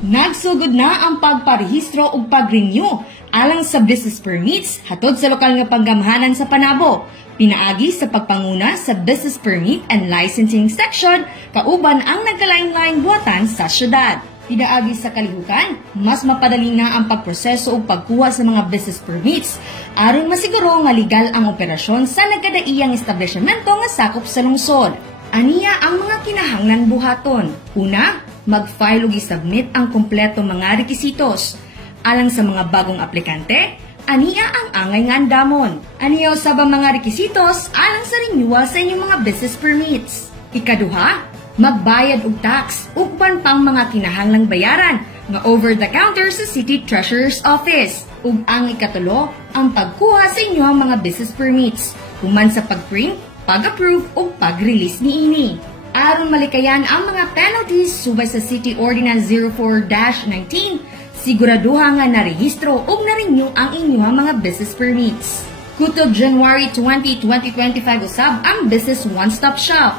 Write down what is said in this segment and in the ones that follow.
Nagsugod na ang pagparehistro ug pag-renew alang sa business permits hatod sa lokal nga panggamhanan sa Panabo. Pinaagi sa pagpanguna sa Business Permit and Licensing Section kauban ang nagkalain-laing buhatan sa syudad. Pinaagi sa kalihukan, mas mapadali na ang pagproseso ug pagkuha sa mga business permits aron masiguro nga legal ang operasyon sa nagkadaiyang establishmento nga sakop sa lungsod. Aniya ang mga kinahanglan buhaton. Una, mag-file ug i-submit ang kumpleto mga rekisitos. Alang sa mga bagong aplikante, aniya ang angay nga andamon. Aniya usab mga rekisitos alang sa renewal sa inyong mga business permits. Ikaduha, magbayad og tax ug uban pang mga kinahanglang bayaran nga over the counter sa City Treasurer's Office. Ug ang ikatulo, ang pagkuha sa inyong mga business permits, human sa pag-print, pag-approve ug pag-release niini. Aron malikayan ang mga penalties subay sa City Ordinance 04-19, siguraduha nga narehistro ug na-renew ang inyong mga business permits. Kutob January 20, 2025 usab ang Business One-Stop Shop.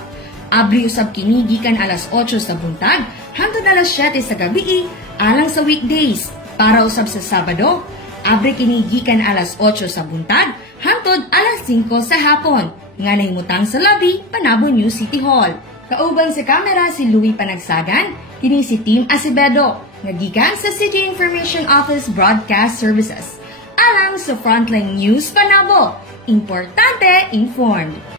Abri usab kini gikan alas 8 sa buntag hangtod alas 7 sa gabi alang sa weekdays. Para usab sa Sabado, abri kini gikan alas 8 sa buntag hangtod alas 5 sa hapon. Nga nahimutang sa lobby, Panabo New City Hall. Kauban sa kamera si Louie Panagsagan, kini si Team Acevedo, nga gikan sa City Information Office Broadcast Services. Alang sa Frontline News Panabo, importante informed.